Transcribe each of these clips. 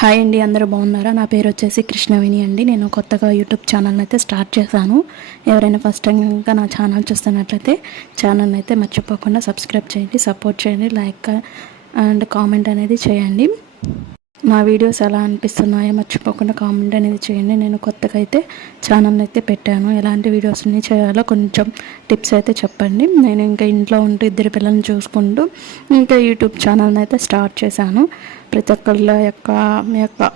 Hi అండి, అందరూ బాగున్నారా? నా పేరు వచ్చేసి కృష్ణవేణి అండి. నేను కొత్తగా యూట్యూబ్ ఛానల్ అయితే స్టార్ట్ చేశాను. ఎవరైనా ఫస్ట్ టైం కనుక నా ఛానల్ చూస్తున్నట్లయితే ఛానల్ అయితే మర్చిపోకుండా సబ్స్క్రైబ్ చేయండి, సపోర్ట్ చేయండి, లైక్ అండ్ కామెంట్ అనేది చేయండి. మా వీడియోస్ ఎలా అనిపిస్తున్నాయో మర్చిపోకుండా కామెంట్ అనేది చేయండి. నేను కొత్తగా అయితే ఛానల్ అయితే పెట్టాను. ఎలాంటి వీడియోస్ అన్నీ చేయాలో కొంచెం టిప్స్ అయితే చెప్పండి. నేను ఇంకా ఇంట్లో ఉంటూ ఇద్దరు పిల్లల్ని చూసుకుంటూ ఇంకా యూట్యూబ్ ఛానల్ని అయితే స్టార్ట్ చేశాను. ప్రతి ఒక్కళ్ళ మీ యొక్క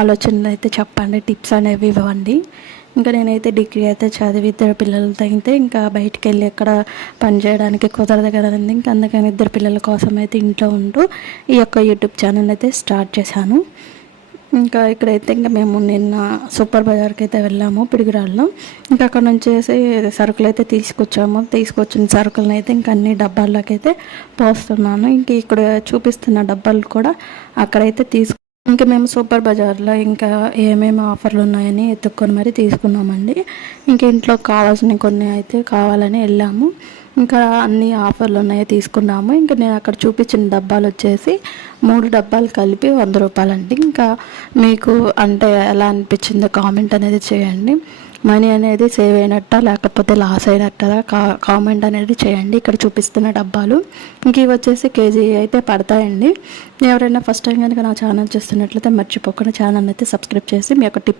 ఆలోచనలు అయితే చెప్పండి, టిప్స్ అనేవి ఇవ్వండి. ఇంకా నేనైతే డిగ్రీ అయితే చదివి ఇద్దరు పిల్లలతో అయితే ఇంకా బయటికి వెళ్ళి ఎక్కడ పని చేయడానికి కుదరదు కదండి. ఇంకా అందుకని ఇద్దరు పిల్లల కోసం అయితే ఇంట్లో ఉంటూ ఈ యొక్క యూట్యూబ్ ఛానల్ అయితే స్టార్ట్ చేశాను. ఇంకా ఇక్కడైతే ఇంకా మేము నిన్న సూపర్ బజార్కి అయితే వెళ్ళాము పిడుగురాళ్ళలో. ఇంకా అక్కడ నుంచి సరుకులు అయితే తీసుకొచ్చిన సరుకులను అయితే ఇంకా అన్ని డబ్బాల్లోకి అయితే పోస్తున్నాను. ఇంక ఇక్కడ చూపిస్తున్న డబ్బాలు కూడా అక్కడైతే ఇంకా మేము సూపర్ బజార్లో ఇంకా ఏమేమి ఆఫర్లు ఉన్నాయని ఎత్తుక్కొని మరీ తీసుకున్నామండి. ఇంక ఇంట్లో కావాల్సిన కొన్ని అయితే కావాలని వెళ్ళాము. ఇంకా అన్ని ఆఫర్లు ఉన్నాయో తీసుకున్నాము. ఇంకా నేను అక్కడ చూపించిన డబ్బాలు వచ్చేసి 3 డబ్బాలు కలిపి 100 రూపాయలండి. ఇంకా మీకు అంటే ఎలా అనిపించిందో కామెంట్ అనేది చేయండి. మనీ అనేది సేవ్ అయినట్ట లేకపోతే లాస్ అయినట్ట కామెంట్ అనేది చేయండి. ఇక్కడ చూపిస్తున్న డబ్బాలు ఇంక ఇవి వచ్చేసి కేజీ అయితే పడతాయండి. ఎవరైనా ఫస్ట్ టైం కనుక నా ఛానల్ చూస్తున్నట్లయితే మర్చిపోకుండా ఛానల్ అయితే సబ్స్క్రైబ్ చేసి మీ యొక్క టిప్స్